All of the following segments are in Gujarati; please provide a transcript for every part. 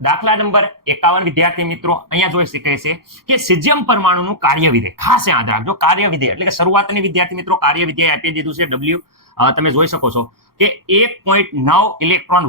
દાખલા નંબર 51 વિદ્યાર્થી મિત્રો અહીંયા જોઈ શકે છે કે સીઝિયમ પરમાણુનું કાર્યવિધેય ખાસ યાદ રાખજો. કાર્યવિધેય એટલે કે શરૂઆતની વિદ્યાર્થી મિત્રો કાર્યવિધેય આપી દીધું છે W. તમે જોઈ શકો છો કે 1.9 ઇલેક્ટ્રોન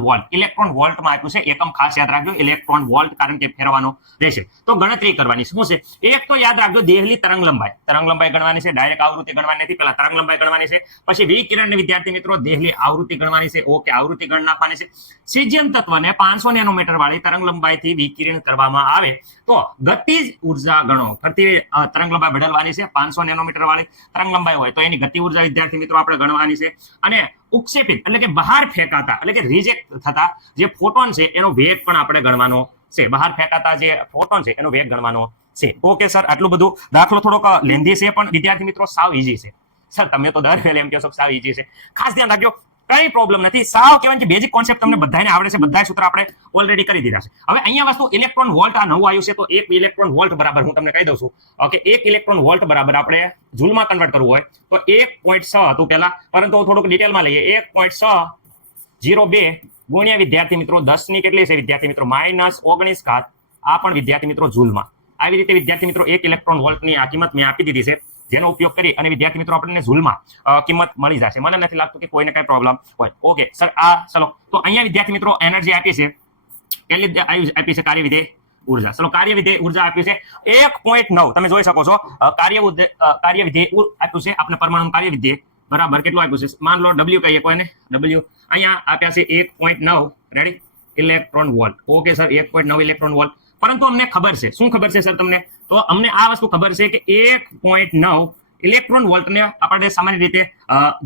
વોલ્ટમાં આપ્યું છે. એકમ ખાસ યાદ રાખજો, ઇલેક્ટ્રોન વોલ્ટ, કારણ કે ફેરવાનો રહેશે. તો ગણતરી કરવાની શું છે? એક તો યાદ રાખજો દેહલી તરંગ લંબાઈ ગણવાની છે. ડાયરેક્ટ આવૃત્તિ ગણવાની નથી, પહેલા તરંગ લંબાઈ ગણવાની છે, પછી વિકિરણ વિદ્યાર્થી મિત્રો દેહલી આવૃત્તિ ગણવાની છે. ઓકે, આવૃત્તિ ગણ નાખવાની છે. સીઝિયમ તત્વને 500 નેનોમીટર વાળી તરંગ લંબાઈથી વિકિરણ કરવામાં આવે તો ગતિજ ઉર્જા ગણો. ફરતી તરંગ લંબાઈ બદલવાની છે. 500 નેનોમીટર વાળી તરંગ લંબાઈ હોય તો એની ગતિ ઉર્જા વિદ્યાર્થી મિત્રો આપણે ગણવાની છે. અને ઉક્ષેપિત એટલે કે બહાર ફેંકાતા એટલે કે રિજેક્ટ થતા જે ફોટોન છે એનો વેગ પણ આપણે ગણવાનો છે. બહાર ફેંકાતા જે ફોટોન છે એનો વેગ ગણવાનો છે. ઓકે સર, આટલું બધું. દાખલો થોડોક લેન્ધી છે પણ વિદ્યાર્થી મિત્રો સાવ ઈઝી છે. સર તમે તો દર વેલે એમ કહો છો સાવ ઈઝી છે. ખાસ ધ્યાન રાખજો, કઈ પ્રોબ્લેમ નથી. સાવ કહેવાય કે બેઝિક કોન્સેપ્ટ તમને બધાને આવડે છે. બધા સૂત્ર આપણે ઓલરેડી કરી દીધા છે. હવે અહીંયા વસ્તુ ઇલેક્ટ્રોન વોલ્ટ આ નવું આવ્યું છે તો 1 ઇલેક્ટ્રોન વોલ્ટ બરાબર હું તમને કહી દઉં છું. ઓકે, 1 ઇલેક્ટ્રોન વોલ્ટ બરાબર આપણે જૂલમાં કન્વર્ટ કરવું હોય તો 1.6 હતું પહેલા, પરંતુ થોડુંક ડિટેલમાં લઈએ. 1.602 ગુણ્યા વિદ્યાર્થી મિત્રો 10 ની કેટલી છે વિદ્યાર્થી મિત્રો -19 ઘાત. આ પણ વિદ્યાર્થી મિત્રો જૂલમાં. આવી રીતે વિદ્યાર્થી મિત્રો 1 ઇલેક્ટ્રોન વોલ્ટની આ કિંમત મેં આપી દીધી છે, જેનો ઉપયોગ કરી અને વિદ્યાર્થી મિત્રો આપણને ઝૂલમાં કિંમત મળી જશે. મને નથી લાગતું કે કોઈને કઈ પ્રોબ્લેમ હોય. ઓકે સર, ચલો તો અહીંયા વિદ્યાર્થી મિત્રો એનર્જી આપી છે, કેટલી આપી છે? કાર્યવિધેય ઉર્જા. ચલો, કાર્યવિધેય ઉર્જા આપી છે 1.9. તમે જોઈ શકો છો કાર્યવિધેય આપ્યું છે આપણે પરમાણુ કાર્યવિધેય બરાબર કેટલું આપ્યું છે? માન લો W કહીએ કોઈને, W અહીંયા આપ્યા છે 1.9. Ready? Electron volt. Okay sir, 1.9 electron volt. પરંતુ અમને ખબર છે, શું ખબર છે સર તમને? તો અમને આ વસ્તુ ખબર છે કે 1.9 ઇલેક્ટ્રોન વોલ્ટને આપણે સામાન્ય રીતે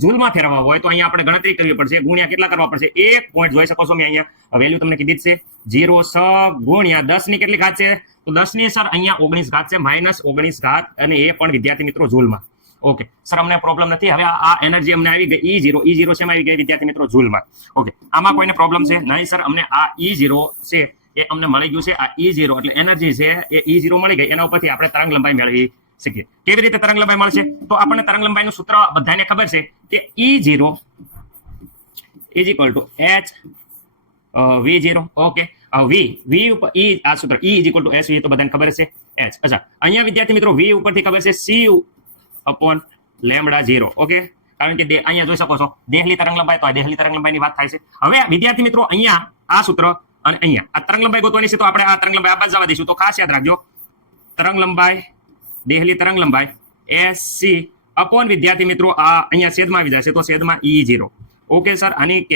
જૂલમાં ફેરવવા હોય તો અહીંયા આપણે ગણતરી કરવી પડશે. ગુણ્યા કેટલા કરવા પડશે? 1 જોઈ શકો છો મેં અહીંયા વેલ્યુ તમને કીધી છે 0.6 ગુણ્યા 10 ની કેટલી ઘાત છે? તો 10 ની સર અહીંયા 19 ઘાત છે, -19 ઘાત, અને એ પણ વિદ્યાર્થી મિત્રો જૂલમાં. ઓકે સર, અમને પ્રોબ્લેમ નથી. હવે આ એનર્જી અમને આવી ગઈ E0 શેમાં આવી ગઈ વિદ્યાર્થી મિત્રો? જૂલમાં. ઓકે, આમાં કોઈને પ્રોબ્લેમ છે? નહીં સર, અમને આ E0 છે એ અમને મળી ગયું છે. આ E0 એટલે એનર્જી છે એ E0 મળી ગઈ. એના ઉપરથી આપણે તરંગ લંબાઈ મેળવી શકીએ. કેવી રીતે તરંગ લંબાઈ મળશે? તો આપણને તરંગ લંબાઈનું સૂત્ર બધાને ખબર છે કે E0 h V0. Okay, V ઉપર E આ સૂત્ર E SV તો બધાને ખબર છે. h. અચ્છા, અહીંયા વિદ્યાર્થી મિત્રો V ઉપરથી ખબર છે C/λ0. ઓકે, કારણ કે અહીંયા જોઈ શકો છો દેહલી તરંગ લંબાઈ, તો આ દેહલી તરંગ લંબાઈની વાત થાય છે. હવે વિદ્યાર્થી મિત્રો અહીંયા આ સૂત્ર અને અહીંયા આ તરંગ લંબાઈ ગોતવાની છે તો આપણે આ તરંગ લંબાઈ આ બાજુ જવા દઈશું. તો ખાસ યાદ રાખજો, તરંગ લંબાઈ દેહલી તરંગ લંબાઈ SC અપોન વિદ્યાર્થી મિત્રો આ અહીંયા છેદમાં આવી જશે તો છેદમાં E0. ઓકે સર, આની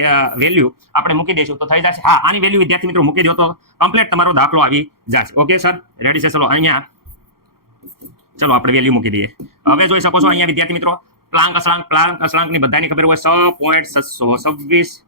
વેલ્યુ આપણે મૂકી દઈશું તો થઈ જશે. હા, આની વેલ્યુ વિદ્યાર્થી મિત્રો મૂકી દો તો કમ્પ્લીટ તમારો દાખલો આવી જશે. ઓકે સર, રેડી છે? ચલો અહીંયા ચલો આપણે વેલ્યુ મૂકી દઈએ. હવે જોઈ શકો છો અહીંયા વિદ્યાર્થી મિત્રો પ્લાન્ક અસળાંકની બધાની ખબર હોય 6.626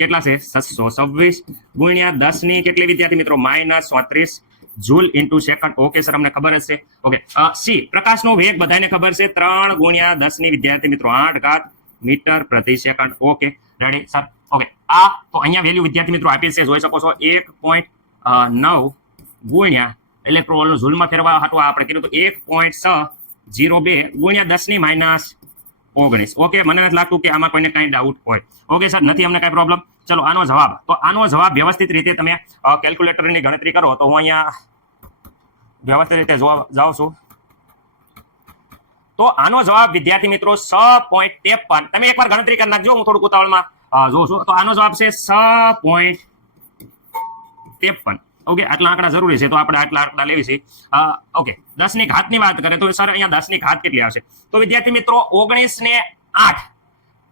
કેટલા છે? 626 ગુણ્યા 10 ની કેટલી વિદ્યાર્થી મિત્રો? -34 joule into second. Okay sir, અમને ખબર જ છે. ઓકે, સી પ્રકાશનો વેગ બધાને ખબર છે 3 ગુણ્યા 10 ની વિદ્યાર્થી મિત્રો 8 ઘાત મીટર પ્રતિ second. Okay, ready sir? Okay, આ તો અહીંયા વેલ્યુ વિદ્યાર્થી મિત્રો આપી છે, જોઈ શકો છો 1.9 ગુણ્યા ઇલેક્ટ્રોન ઝૂલમાં ફેરવા હાટું આપણે કીધું તો 1.602 ગુણ્યા 10 ની -19. ઓકે, મને નથી લાગતું કે આમાં કોઈને કઈ ડાઉટ હોય. ઓકે સર, નથી અમને કઈ પ્રોબ્લેમ. ચલો, આનો જવાબ, તો આનો જવાબ વ્યવસ્થિત રીતે તમે કેલ્ક્યુલેટરની ગણતરી કરો તો હું અહીંયા વ્યવસ્થિત રીતે જાઉં છું. તો આનો જવાબ વિદ્યાર્થી મિત્રો 6.53. તમે એકવાર ગણતરી કરી નાખજો, હું થોડુંક ઉતાવળમાં જોઉં છું. તો આનો જવાબ છે 6.53. ઓકે, આટલા આંકડા જરૂરી છે તો આપણે આટલા આંકડા લેવી છે. ઓકે, 10 ની ઘાતની વાત કરીએ તો સર અહીંયા 10 ની ઘાત કેટલી આવશે? તો વિદ્યાર્થી મિત્રો 19 ને 8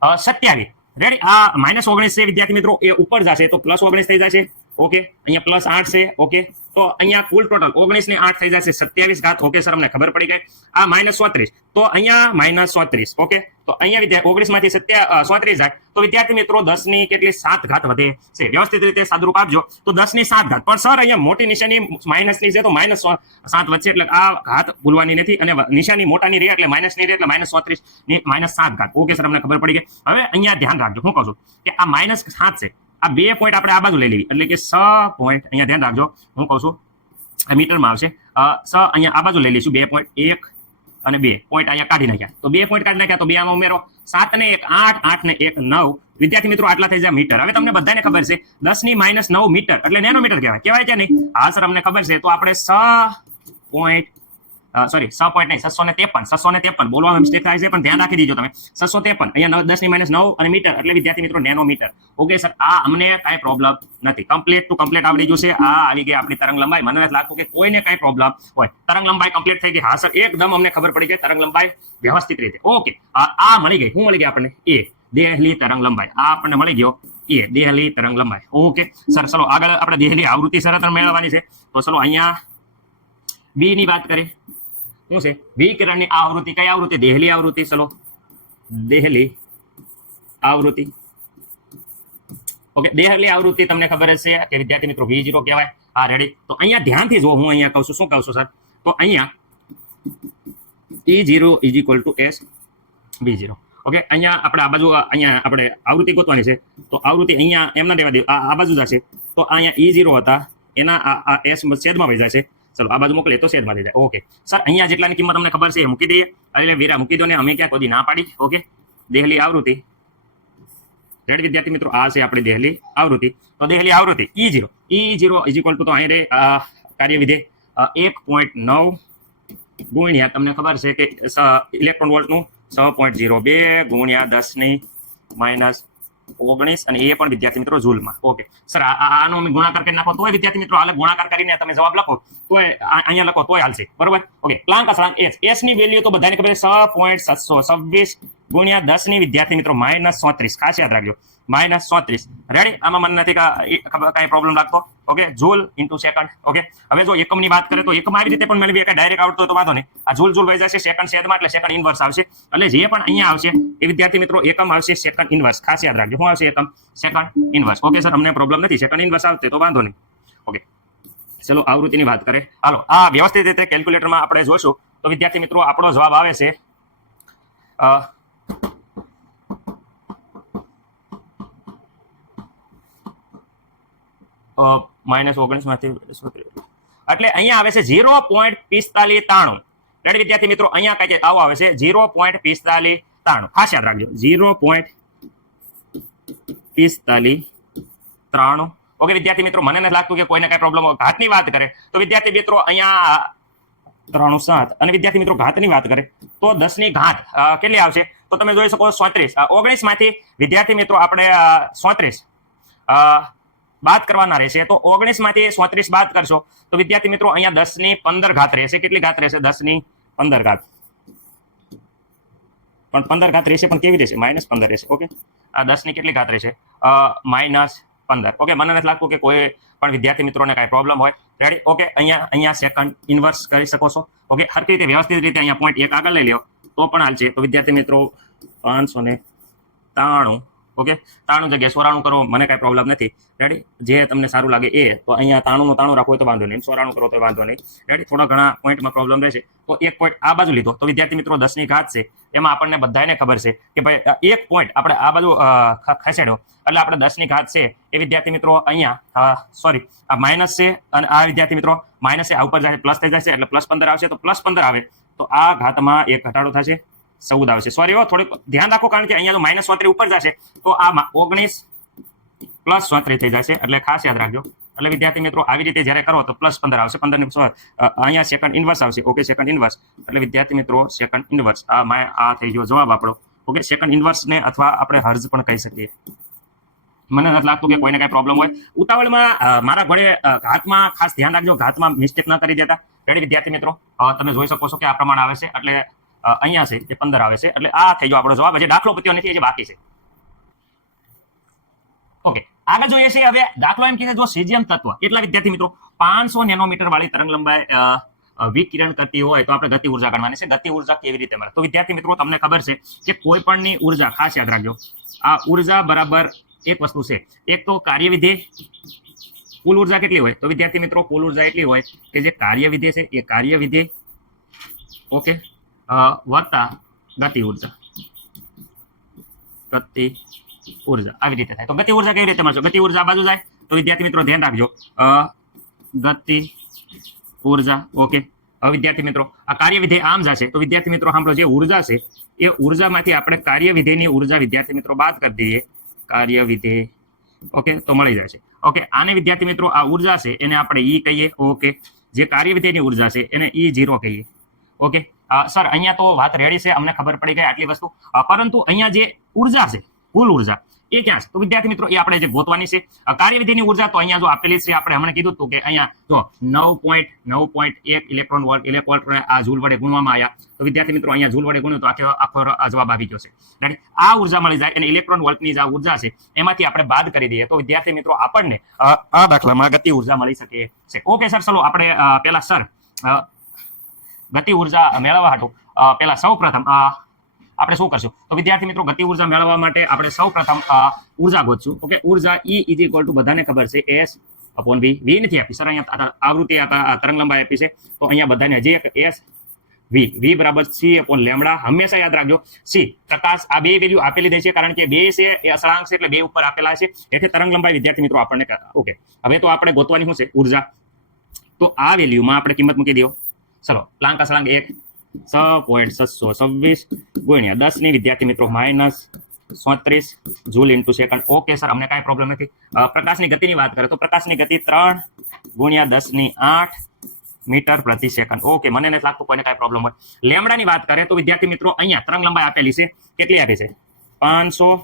27. રેડી? આ -19 છે વિદ્યાર્થી મિત્રો, એ ઉપર જશે તો +19 થઈ જશે. ઓકે, અહીંયા +8 છે. ઓકે, તો અહીંયા કુલ ટોટલ 19 ને 8 થઈ જશે 27 ઘાત. ઓકે સર, અમને ખબર પડી ગઈ. આ -34 તો અહીંયા -34. ઓકે, તો અહીંયા 19 માંથી 37 જાય તો વિદ્યાર્થી મિત્રો 10 ની કેટલી 7 ઘાત વધે છે. વ્યવસ્થિત રીતે સાદુરૂપ આપજો તો 10 ની 7 ઘાત. પણ સર અહીંયા મોટી નિશાની માઇનસ ની છે તો -7 વચ્ચે એટલે આ ઘાત ભૂલવાની નથી, અને નિશાની મોટાની રહે એટલે માઇનસ ની રહે એટલે -34 ની -7 ઘાત. ઓકે સર, અમને ખબર પડી ગઈ. હવે અહીંયા ધ્યાન રાખજો, હું કહું છું કે આ -7 છે, આ 2 પોઈન્ટ આપણે આ બાજુ લઈ લેવી એટલે કે 6 પોઈન્ટ. અહીંયા ધ્યાન રાખજો, હું કહું છું આ મીટરમાં આવશે. અહીંયા આ બાજુ લઈ લઈશું 2 પોઈન્ટ 1 અને 2 પોઈન્ટ અહીંયા કાઢી નાખ્યા. તો 2 પોઈન્ટ કાઢી નાખ્યા તો 2 આમાં ઉમેરો. 7 ને 1 8, 8 ને 1 9. વિદ્યાર્થી મિત્રો આટલા થઈ જાય મીટર. હવે તમને બધાને ખબર છે 10 ની -9 મીટર એટલે નેનોમીટર કહેવાય કે નહીં? હા સર અમને ખબર છે. તો આપણે 653 બોલવામાં મિસ્ટેક થાય છે પણ ધ્યાન રાખી દીજો તમે. 653 અહીંયા 10 ની -9 અને મીટર એટલે વિદ્યાર્થી મિત્રો નેનોમીટર. ઓકે સર આ અમને કાંઈ પ્રોબ્લેમ નથી. કમ્પ્લીટ ટુ કમ્પ્લીટ આવડી ગયું છે. આ આવી ગઈ આપણી તરંગ લંબાઈ. મને નથી લાગતું કે કોઈને કાંઈ પ્રોબ્લેમ હોય. તરંગ લંબાઈ કમ્પ્લીટ થઈ ગઈ. હા સર એકદમ અમને ખબર પડી કે તરંગ લંબાઈ વ્યવસ્થિત રીતે. ઓકે આ મળી ગઈ. શું મળી ગઈ આપણને? એ દેહલી તરંગ લંબાઈ. આ આપણને મળી ગયો એ દેહલી તરંગ લંબાઈ. ઓકે સર ચલો આગળ આપણે દેહલી આવૃત્તિ શરત મેળવવાની છે. તો ચલો અહીંયા બી ની વાત કરીએ. શું છે? વિકિરણની આવૃત્તિ. કઈ આવૃત્તિ? દેહલી આવૃત્તિ. ચલો દેહલી આવૃત્તિ. ઓકે દેહલી આવૃત્તિ તમને ખબર જ છે કે વિદ્યાર્થી મિત્રો V0 કહેવાય. હા રેડી. તો અહીંયા ધ્યાનથી જો હું અહીંયા કહું છું. શું કહું છું સર? તો અહીંયા E0 = S V0. ઓકે અહીંયા આપણે આ બાજુ અહીંયા આપણે આવૃત્તિ ગોતવાની છે. તો આવૃત્તિ અહીંયા એમના દેવા દે આ બાજુ જશે. તો અહીંયા E0 હતા એના આ S છેદમાં વહી જશે. ચલો આ બાજુ મોકલીએ તો છેદમાં થઈ જાય. ઓકે સર અહીંયા જેટલાની કિંમત તમને ખબર છે એ મૂકી દઈએ. એટલે વેરા મૂકી દો ને અમે ક્યાં કોઈ ના પાડી. ઓકે દેહલી આવૃત્તિ. રેડ વિદ્યાર્થી મિત્રો આ છે આપણી દેહલી આવૃત્તિ. તો દેહલી આવૃત્તિ E0 = તો અહીં કાર્ય વિધેય 1.9 ગુણ્યા તમને ખબર છે કે ઇલેક્ટ્રોન વોલ્ટનું 6.02 ગુણ્યા 10 ની -19 અને એ પણ વિદ્યાર્થી મિત્રો જૂલમાં. ઓકે સર આનો અમે ગુણાકાર કરી નાખો તોય વિદ્યાર્થી મિત્રો આલે ગુણાકાર કરીને તમે જવાબ લખો તોય અહીંયા લખો તોય હાલશે. બરોબર. ઓકે પ્લાન્ક અસળાંક S ની વેલ્યુ તો બધાને ખબર છે 6.726 ગુણ્યા 10 ની વિદ્યાર્થી મિત્રો -34. ખાસ યાદ રાખજો -34. રેડી. આમાં મને નથી કાંઈ પ્રોબ્લેમ લાગતો. Okay joule into second. Okay હવે જો એકમની વાત કરીએ તો એકમ આવી રીતે પણ મેળવી શકાય. ડાયરેક્ટ આવડતો તો વાંધો નહીં. આ જૂલ વહી જશે સેકન્ડ છેદમાં એટલે સેકન્ડ ઇનવર્સ આવશે. એટલે જે પણ અહીંયા આવશે એ વિદ્યાર્થી મિત્રો એકમ આવશે સેકન્ડ ઇનવર્સ. ખાસ યાદ રાખજો શું આવશે? એકમ સેકન્ડ ઇનવર્સ. ઓકે સર અમને પ્રોબ્લેમ નથી. સેકન્ડ ઇનવર્સ આવશે તો વાંધો નહીં. ઓકે ચલો આવૃત્તિની વાત કરીએ. હાલો આ વ્યવસ્થિત રીતે કેલ્ક્યુલેટરમાં આપણે જોઈશું તો વિદ્યાર્થી મિત્રો આપણો જવાબ આવે છે -19 માંથી એટલે અહીંયા આવે છે 0.4593. રેડી વિદ્યાર્થી મિત્રો અહીંયા કઈ આવો આવે છે 0.4593. ખાસ યાદ રાખજો 0.4593. ઓકે વિદ્યાર્થી મિત્રો મને નથી લાગતું કે કોઈને કઈ પ્રોબ્લેમ હોય. ઘાતની વાત કરે તો વિદ્યાર્થી મિત્રો અહીંયા 3.7 અને વિદ્યાર્થી મિત્રો ઘાતની વાત કરે તો 10 ની ઘાત કેટલી આવશે? તો તમે જોઈ શકો 37. 19 માંથી વિદ્યાર્થી મિત્રો આપણે 37 બાદ કરવાના રહેશે. તો 19 માંથી 37 બાદ કરશો તો વિદ્યાર્થી મિત્રો અહીંયા 10 ની 15 ઘાત રહેશે. કેટલી ઘાત રહેશે? 10 ની 15 ઘાત. પણ 15 ઘાત રહેશે પણ કેવી રહેશે? -15 રહેશે. ઓકે આ 10 ની કેટલી ઘાત રહેશે? -15. ઓકે મને નથી લાગતું કે કોઈ પણ વિદ્યાર્થી મિત્રોને કાંઈ પ્રોબ્લેમ હોય. રેડી. ઓકે અહીંયા સેકન્ડ ઇનવર્સ કરી શકો છો. ઓકે હરકી રીતે વ્યવસ્થિત રીતે અહીંયા પોઈન્ટ 1 આગળ લઈ લ્યો તો પણ હાલશે. તો વિદ્યાર્થી મિત્રો 593. ઓકે 93 જગ્યાએ 94 કરો મને કાંઈ પ્રોબ્લેમ નથી. રેડી. જે તમને સારું લાગે એ. તો અહીંયા 93 રાખો તો વાંધો નહીં. 94 કરો તો વાંધો નહીં. રેડી. થોડા ઘણા પોઈન્ટમાં પ્રોબ્લેમ રહેશે. તો એક પોઈન્ટ આ બાજુ લીધો તો વિદ્યાર્થી મિત્રો 10 ની ઘાત છે એમાં આપણને બધાને ખબર છે કે ભાઈ એક પોઈન્ટ આપણે આ બાજુ ખસેડ્યો એટલે આપણે 10 ની ઘાત છે એ વિદ્યાર્થી મિત્રો અહીંયા સોરી આ માઇનસ છે અને આ વિદ્યાર્થી મિત્રો માઇનસ છે આ ઉપર જાય પ્લસ થઈ જશે એટલે +15 આવશે. તો +15 આવે તો આ ઘાતમાં એક ઘટાડો થશે 14 આવશે. સોરી થોડુંક ધ્યાન રાખો કારણ કે અહીંયા જો -34 ઉપર જશે તો આ 19 + 34 થઈ જશે. એટલે ખાસ યાદ રાખજો. એટલે વિદ્યાર્થી મિત્રો આવી રીતે જ્યારે કરો તો +15 આવશે. 15 ની અહીંયા સેકન્ડ ઇનવર્સ આવશે. ઓકે સેકન્ડ ઇનવર્સ એટલે વિદ્યાર્થી મિત્રો સેકન્ડ ઇનવર્સ આ થઈ ગયો જવાબ આપણો. ઓકે સેકન્ડ ઇનવર્સ ને અથવા આપણે હર્ઝ પણ કહી શકીએ. મને નથી લાગતું કે કોઈને કઈ પ્રોબ્લેમ હોય. ઉતાવળમાં મારા ઘોડે ઘાતમાં ખાસ ધ્યાન રાખજો. ઘાતમાં મિસ્ટેક ન કરી દેતા. રેડી વિદ્યાર્થી મિત્રો તમે જોઈ શકો છો કે આ પ્રમાણે આવે છે. એટલે અહીંયા છે એ 15 આવે છે. એટલે આ થઈ ગયો આપણો જવાબ. હજી દાખલો પત્યો નથી, હજી બાકી છે. ઓકે આગળ જોઈએ છે હવે દાખલો એમ કીધે જો સીઝિયમ તત્વ એટલા વિદ્યાર્થી મિત્રો 500 નેનોમીટર વાળી તરંગ લંબાઈ વિકિરણ કરતી હોય તો આપણે ગતિ ઉર્જા ગણવાની છે. ગતિ ઉર્જા કેવી રીતે મળે? તો વિદ્યાર્થી મિત્રો તમને ખબર છે કે કોઈ પણની ઉર્જા ખાસ યાદ રાખજો. આ ઉર્જા બરાબર એક વસ્તુ છે. એક તો કાર્ય વિધેય કુલ ઉર્જા કેટલી હોય? તો વિદ્યાર્થી મિત્રો કુલ ઉર્જા એટલી હોય કે જે કાર્ય વિધેય છે એ કાર્ય વિધેય ઓકે વત્તા ગતિ ઉર્જા. ગતિ ઉર્જા આવી રીતે થાય. તો ગતિ ઉર્જા કેવી રીતે મળશે? ગતિ ઉર્જા આ બાજુ જાય તો વિદ્યાર્થી મિત્રો ધ્યાન રાખજો ગતિ ઉર્જા ઓકે હવે વિદ્યાર્થી મિત્રો આ કાર્ય વિધેય આમ જશે તો વિદ્યાર્થી મિત્રો સાંભળો જે ઉર્જા છે એ ઉર્જામાંથી આપણે કાર્ય વિધેયની ઉર્જા વિદ્યાર્થી મિત્રો બાદ કરી દઈએ કાર્ય વિધેય ઓકે તો મળી જશે ઓકે આને વિદ્યાર્થી મિત્રો આ ઉર્જા છે એને આપણે ઈ કહીએ ઓકે જે કાર્ય વિધેયની ઉર્જા છે એને E0 કહીએ ઓકે સર અહીંયા તો વાત રેડી છે અમને ખબર પડી ગઈ આટલી વસ્તુ પરંતુ અહીંયા જે ઉર્જા છે કુલ ઉર્જા એ ક્યાં છે તો વિદ્યાર્થી મિત્રો એ આપણે જે ગોતવાની છે કાર્ય વિધેયની ઉર્જા તો અહીંયા જો આપેલી છે આપણે હમણાં કીધું હતું કે અહીંયા જો 9.1 ઇલેક્ટ્રોન વોલ્ટ આ જૂલ વડે ગુણવામાં આવ્યા તો વિદ્યાર્થી મિત્રો અહીંયા જૂલ વડે ગુણ્યું તો આખો જવાબ આવી જશે રાઈટ આ ઉર્જા મળી જાય અને ઇલેક્ટ્રોન વોલ્ટની જે ઉર્જા છે એમાંથી આપણે બાદ કરી દઈએ તો વિદ્યાર્થી મિત્રો આપણને આ દાખલામાં ગતિ ઉર્જા મળી શકે છે ઓકે સર ચલો આપણે પહેલા સર ગતિ ઉર્જા મેળવવા હાટુ પહેલા સૌપ્રથમ આપણે શું કરશું તો વિદ્યાર્થી મિત્રો ગતિ ઉર્જા મેળવવા માટે આપણે સૌપ્રથમ ઉર્જા ગોતશું ઓકે ઉર્જા E = બધાને ખબર છે S/V V નથી આપી સર અહીંયા આવૃત્તિ તરંગ લંબાઈ આપી છે તો અહીંયા બધાને હજી એક S V બરાબર C/λ હંમેશા યાદ રાખજો C પ્રકાશ આ બે વેલ્યુ આપેલી દે છે કારણ કે બે છે એ અસળાંક છે એટલે બે ઉપર આપેલા છે એટલે તરંગ લંબાઈ વિદ્યાર્થી મિત્રો આપણને ઓકે હવે તો આપણે ગોતવાની શું છે ઉર્જા તો આ વેલ્યુમાં આપણે કિંમત મૂકી દો ચલો પ્લાન્ક અસળાંક 6.626 ગુણ્યા 10 ની વિદ્યાર્થી મિત્રો -37 joule into second okay sir અમને કાંઈ પ્રોબ્લેમ નથી પ્રકાશની ગતિની વાત કરીએ તો પ્રકાશની ગતિ 3 ગુણ્યા 10⁸ મીટર પ્રતિ સેકન્ડ ઓકે મને નથી લાગતું કોઈને કાંઈ પ્રોબ્લેમ હોય લેમ્ડાની વાત કરીએ તો વિદ્યાર્થી મિત્રો અહીંયા તરંગ લંબાઈ આપેલી છે કેટલી આપી છે 500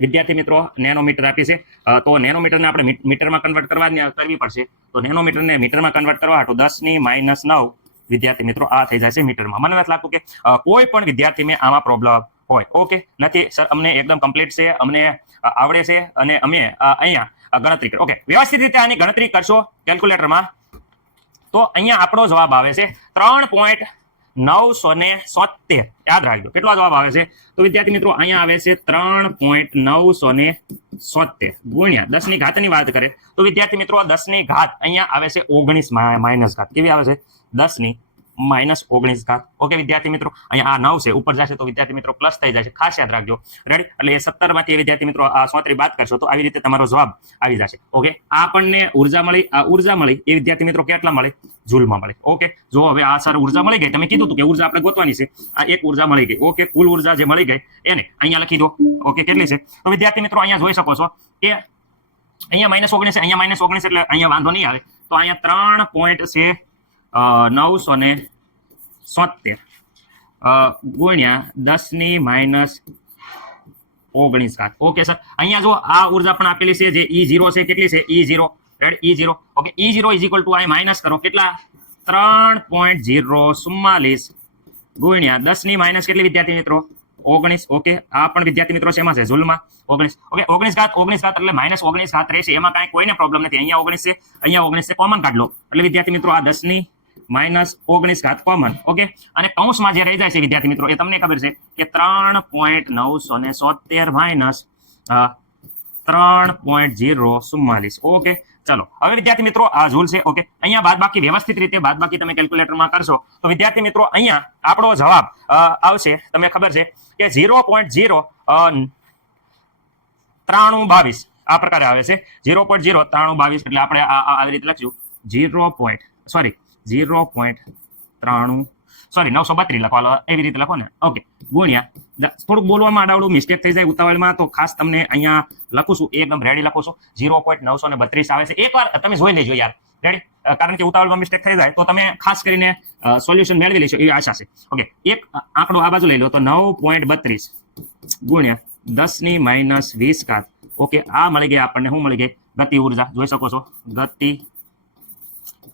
વિદ્યાર્થી મિત્રો નેનોમીટર આપી છે તો નેનોમીટરને આપણે મીટરમાં કન્વર્ટ કરવી પડશે તો નેનોમીટરને મીટરમાં કન્વર્ટ કરવા તો 10⁻⁹ વિદ્યાર્થી મિત્રો આ થઈ જાય છે મીટરમાં મને નથી લાગતું કે કોઈ પણ વિદ્યાર્થીને આમાં પ્રોબ્લેમ હોય ઓકે નથી સર અમને એકદમ કમ્પ્લીટ છે અમને આવડે છે અને અમે અહીંયા ગણતરી કરી ઓકે વ્યવસ્થિત રીતે આની ગણતરી કરશો કેલ્ક્યુલેટરમાં તો અહીંયા આપણો જવાબ આવે છે 3.977 યાદ રાખજો કેટલો જવાબ આવે છે તો વિદ્યાર્થી મિત્રો અહીંયા આવે છે 3.977 ગુણ્યા 10 ની ઘાતની વાત કરે તો વિદ્યાર્થી મિત્રો 10 ની ઘાત અહીંયા આવે છે 19 માઇનસ ઘાત કેવી આવે છે 10 ની -19 ઘાત ઓકે વિદ્યાર્થી મિત્રો અહીંયા આ 9 છે ઉપર જશે તો વિદ્યાર્થી મિત્રો પ્લસ થઈ જશે ખાસ યાદ રાખજો રેડી એટલે એ 17 માંથી વિદ્યાર્થી મિત્રો આ 37 બાદ કરશો તો આવી રીતે તમારો જવાબ આવી જશે ઓકે આપણને ઉર્જા મળી આ ઉર્જા મળી એ વિદ્યાર્થી મિત્રો કેટલા મળી જૂલમાં મળી ઓકે જો હવે આ સર ઉર્જા મળી ગઈ તમે કીધું હતું કે ઉર્જા આપણે ગોતવાની છે આ એક ઉર્જા મળી ગઈ ઓકે કુલ ઉર્જા જે મળી ગઈ એને અહીંયા લખી દો ઓકે કેટલી છે તો વિદ્યાર્થી મિત્રો અહીંયા જોઈ શકો છો કે અહીંયા -19 છે અહીંયા -19 એટલે અહીંયા વાંધો નહીં આવે તો અહીંયા 3.977 ગુણ્યા 10⁻⁻19 ઘાત ઓકે સર અહીંયા જો આ ઉર્જા પણ આપેલી છે જે E0 છે કેટલી છે E0 right E0 okay E0 = આ માઇનસ કરો કેટલા 3.044 ગુણ્યા 10⁻⁻ કેટલી વિદ્યાર્થી મિત્રો 19 ઓકે આ પણ વિદ્યાર્થી મિત્રો શેમાં છે જૂલમાં 19 ઓકે 19 ઘાત એટલે -19 ઘાત રહેશે એમાં કાંઈ કોઈને પ્રોબ્લેમ નથી અહીંયા 19 છે અહીંયા 19 છે કોમન કાઢ લો એટલે વિદ્યાર્થી મિત્રો આ 10⁻⁻19 ઘાત કોમન ઓકે અને કૌંસમાં જે રહી જાય છે વિદ્યાર્થી મિત્રો એ તમને ખબર છે કે 3.977 3.044 ઓકે ચલો હવે વિદ્યાર્થી મિત્રો આ જૂલ છે ઓકે અહીંયા બાદબાકી વ્યવસ્થિત રીતે બાદબાકી તમે કેલ્ક્યુલેટરમાં કરશો તો વિદ્યાર્થી મિત્રો અહીંયા આપણો જવાબ આવશે તમને ખબર છે કે 0.09322 આ પ્રકારે આવે છે 0.09322 એટલે આપણે આવી રીતે લખશું 932 લખવા એવી રીતે લખો ને ઓકે ગુણ્યા થોડુંક બોલવામાં આડાવડું મિસ્ટેક થઈ જાય ઉતાવળમાં તો ખાસ તમને અહીંયા લખું છું એકદમ રેડી લખું છું 0.932 આવે છે એકવાર તમે જોઈ લેજો યાર રેડી કારણ કે ઉતાવળમાં મિસ્ટેક થઈ જાય તો તમે ખાસ કરીને સોલ્યુશન મેળવી લેશો એવી આશા છે ઓકે એક આંકડો આ બાજુ લઈ લો તો 9.32 ગુણ્યા 10⁻⁻20 ઘાત ઓકે આ મળી ગઈ આપણને શું મળી ગઈ ગતિ ઉર્જા જોઈ શકો છો ગતિ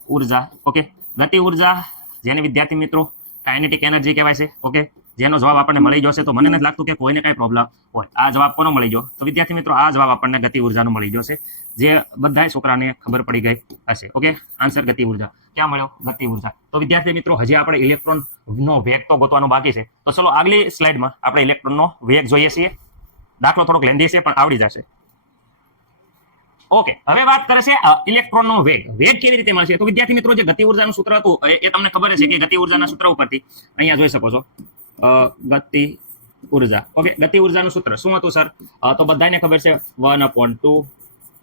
ઉર્જા ઓકે ગતિ ઉર્જા જેને વિદ્યાર્થી મિત્રો કાઇનેટિક એનર્જી કહેવાય છે ઓકે જેનો જવાબ આપણને મળી જશે તો મને નથી લાગતું કે કોઈને કાંઈ પ્રોબ્લેમ હોય આ જવાબ કોનો મળી ગયો તો વિદ્યાર્થી મિત્રો આ જવાબ આપણને ગતિ ઉર્જાનો મળી જશે જે બધા છોકરાને ખબર પડી ગઈ હશે ઓકે આન્સર ગતિ ઉર્જા ક્યાં મળ્યો ગતિ ઉર્જા તો વિદ્યાર્થી મિત્રો હજી આપણે ઇલેક્ટ્રોનનો વેગ તો ગોતવાનો બાકી છે તો ચલો આગલી સ્લાઇડમાં આપણે ઇલેક્ટ્રોનનો વેગ જોઈએ છીએ દાખલો થોડોક લેન્ધી છે પણ આવડી જશે ઓકે હવે વાત કરે છે ઇલેક્ટ્રોનનો વેગ કેવી રીતે મળશે તો વિદ્યાર્થી મિત્રો જે ગતિ ઉર્જાનું સૂત્ર હતું એ તમને ખબર છે કે ગતિ ઉર્જાના સૂત્ર ઉપરથી અહીંયા જોઈ શકો છો ગતિ ઉર્જા ઓકે ગતિ ઉર્જાનું સૂત્ર શું હતું સર તો બધાને ખબર છે 1/2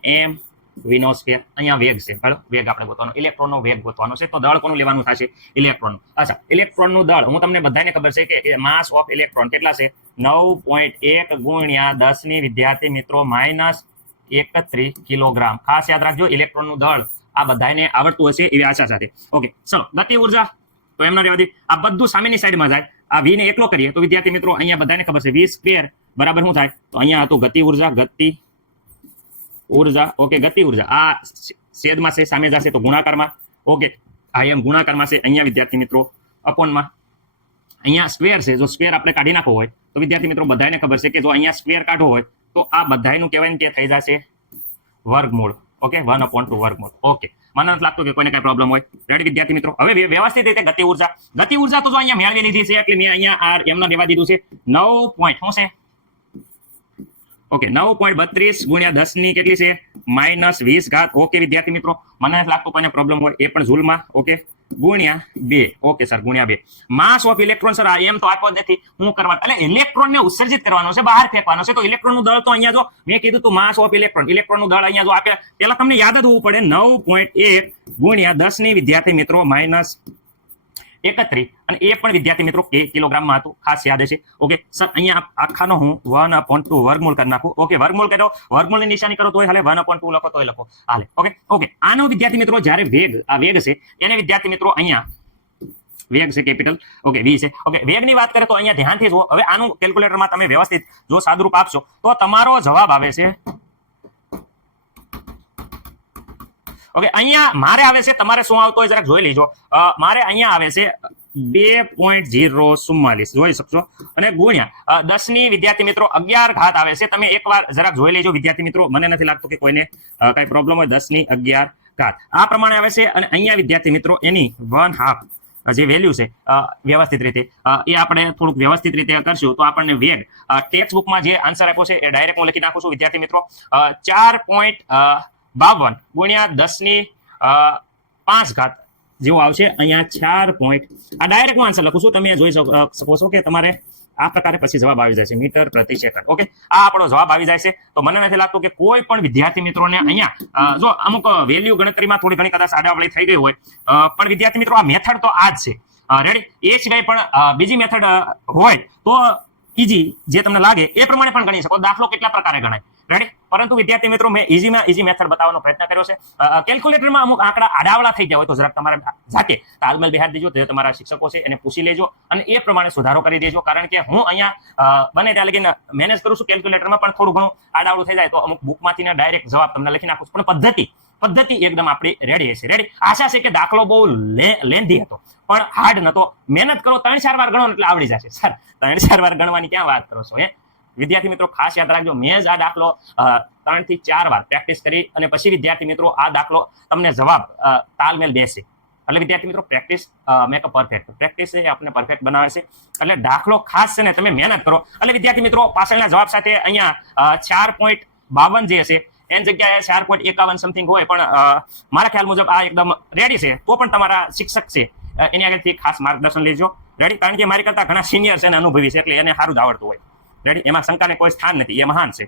m વીનો સ્ક્વેર. અહીંયા વેગ છે, બરાબર, વેગ આપણે ગોતવાનો, ઇલેક્ટ્રોનનો વેગ ગોતવાનો છે. તો દળ કોનું લેવાનું થશે? ઇલેક્ટ્રોન. અચ્છા, ઇલેક્ટ્રોનનું દળ હું તમને બધાને ખબર છે કે માસ ઓફ ઇલેક્ટ્રોન કેટલા છે? 9.1 ગુણ્યા 10 ની વિદ્યાર્થી મિત્રો -31 કિલોગ્રામ. ખાસ યાદ રાખજો, ઇલેક્ટ્રોનનું દળ આ બધાને આવડતું હશે એવી આશા સાથે. ઓકે, ચલો, ગતિ ઉર્જા તો એમના રહેવા દે. આ બધું સામેની સાઈડમાં જાય. આ v ને એકલો કરીએ તો વિદ્યાર્થી મિત્રો અહીંયા બધાને ખબર છે v સ્ક્વેર બરાબર શું થાય? તો અહીંયા હતું ગતિ ઉર્જા. ઓકે, ગતિ ઉર્જા આ છેદમાં છે, સામે જશે તો ગુણાકારમાં. ઓકે, આ એમ ગુણાકારમાં છે. અહીંયા વિદ્યાર્થી મિત્રો અપોનમાં. અહીંયા સ્ક્વેર છે. જો સ્ક્વેર આપણે કાઢી નાખવો હોય તો વિદ્યાર્થી મિત્રો બધાને ખબર છે કે જો અહીંયા સ્ક્વેર કાઢવો હોય તો આ બધાનું કહેવાય કે થઈ જશે વર્ગમૂળ. ઓકે, 1/2 વર્ગમૂળ. ઓકે, મને નથી લાગતું કે કોઈને કઈ પ્રોબ્લેમ હોય. રેડી વિદ્યાર્થી મિત્રો? હવે વ્યવસ્થિત રીતે ગતિ ઉર્જા તો જો અહીંયા મેળવી લીધી છે એટલે મેં અહીંયા આર એમના દેવા દીધું છે 9 પોઈન્ટ શું છે? ઓકે, 9.32 ગુણ્યા 10 ની કેટલી છે? -20 ઓકે વિદ્યાર્થી મિત્રો, મને નથી લાગતું કોઈને પ્રોબ્લેમ હોય. એ પણ ઝૂલમાં. ઓકે, ગુણ્યા 2. ઓકે સર, ગુણ્યા 2. માસ ઓફ ઇલેક્ટ્રોન સર એમ તો આપ્યો નથી. હું કરવાનું એટલે ઇલેક્ટ્રોનને ઉત્સર્જિત કરવાનો છે, બહાર ફેંકવાનો છે. તો ઇલેક્ટ્રોનનું દળ તો અહીંયા જો મેં કીધું તું માસ ઓફ ઇલેક્ટ્રોનનું દળ અહીંયા જો આપે પેલા તમને યાદ જ હોવું પડે. 9.1 ગુણ્યા 10 ની વિદ્યાર્થી મિત્રો -31 અને એ પણ વિદ્યાર્થી મિત્રો કિલોગ્રામમાં હતું. ખાસ યાદ છે. ઓકે સર, અહીંયા આખાનો હું 1/2 વર્ગમૂળ કરી નાખું. ઓકે, વર્ગમૂળ કરો, વર્ગમૂળની નિશાની કરો તોય હાલે, 1/2 લખો તોય લખો હાલે. ઓકે, આનો વિદ્યાર્થી મિત્રો જ્યારે આ વેગ છે એને વિદ્યાર્થી મિત્રો અહીંયા વેગ છે કેપિટલ. ઓકે, v છે. ઓકે, વેગની વાત કરીએ તો અહીંયા ધ્યાનથી જુઓ. હવે આનું કેલ્ક્યુલેટરમાં તમે વ્યવસ્થિત જો સાદુરૂપ આપશો તો તમારો જવાબ આવે છે. ઓકે, અહીંયા મારે આવે છે, તમારે શું આવતો હોય જરાક જોઈ લેજો. મારે અહીંયા આવે છે 2.044 જોઈ શકશો અને ગુણ્યા 10 ની વિદ્યાર્થી મિત્રો 11 આવે છે. તમે એકવાર જરાક જોઈ લેજો વિદ્યાર્થી મિત્રો, મને નથી લાગતું કે કોઈને કઈ પ્રોબ્લેમ હોય. 10 ની 11 આ પ્રમાણે આવે છે અને અહીંયા વિદ્યાર્થી મિત્રો એની 1/2 જે વેલ્યુ છે વ્યવસ્થિત રીતે એ આપણે થોડુંક વ્યવસ્થિત રીતે કરશું તો આપણને વેગ ટેક્સ્ટ બુકમાં જે આન્સર આપ્યો છે એ ડાયરેક્ટ હું લખી નાખું છું વિદ્યાર્થી મિત્રો. 4.52 ગુણ્યા 10 ની 5 જેવું આવશે. અહીંયા 4. આ ડાયરેક્ટ હું આન્સર લખું છું. તમે જોઈ શકો છો કે તમારે આ પ્રકારે પછી જવાબ આવી જાય છે મીટર પ્રતિ સેકન્ડ. ઓકે, આ આપણો જવાબ આવી જાય છે. તો મને નથી લાગતું કે કોઈ પણ વિદ્યાર્થી મિત્રોને અહીંયા જો અમુક વેલ્યુ ગણતરીમાં થોડી ઘણી કદાચ આડાવડી થઈ ગઈ હોય પણ વિદ્યાર્થી મિત્રો આ મેથડ તો આ જ છે. રેડી? એ સિવાય પણ બીજી મેથડ હોય તો ઈઝી જે તમને લાગે એ પ્રમાણે પણ ગણી શકો. દાખલો કેટલા પ્રકારે ગણાય. રેડી? પરંતુ વિદ્યાર્થી મિત્રો મેં ઈઝી મેથડ બતાવવાનો પ્રયત્ન કર્યો છે. કેલ્ક્યુલેટરમાં અમુક આંકડા આડાવડા થઈ ગયા હોય તો જરાક તમારે જાતે તાલમેલ બેહાડી દેજો. જે તમારા શિક્ષકો છે એને પૂછી લેજો અને એ પ્રમાણે સુધારો કરી દેજો. કારણ કે હું અહીંયા બને ત્યાં લગીને મેનેજ કરું છું કેલ્ક્યુલેટરમાં, પણ થોડું ઘણું આડાવડું થઈ જાય તો અમુક બુકમાંથી ડાયરેક્ટ જવાબ તમને લખી નાખું છું. પણ પદ્ધતિ એકદમ આપણી રેડી હશે. રેડી? આશા છે કે દાખલો બહુ લેન્ધી હતો પણ હાર્ડ નતો. મહેનત કરો, 3-4 વાર ગણો એટલે આવડી જશે. સર 3-4 વાર ગણવાની ક્યાં વાત કરો છો? વિદ્યાર્થી મિત્રો ખાસ યાદ રાખજો, મેં જ આ દાખલો 3 થી 4 વાર પ્રેક્ટિસ કરી અને પછી વિદ્યાર્થી મિત્રો આ દાખલો તમને જવાબ તાલમેલ બેસે. એટલે વિદ્યાર્થી મિત્રો practice make a perfect. Practice એ આપણને પરફેક્ટ બનાવે છે. એટલે દાખલો ખાસ છે ને તમે મહેનત કરો. એટલે વિદ્યાર્થી મિત્રો પાછળના જવાબ સાથે અહીંયા 4.52 જે હશે એની જગ્યાએ 4.51 સમથિંગ હોય પણ મારા ખ્યાલ મુજબ આ એકદમ રેડી છે. તો પણ તમારા શિક્ષક છે એની આગળથી ખાસ માર્ગદર્શન લેજો. રેડી? કારણ કે મારી કરતા ઘણા સિનિયર છે અને અનુભવી છે એટલે એને સારું જ આવડતું હોય. રેડી? એમાં શંકાને કોઈ સ્થાન નથી, એ મહાન છે.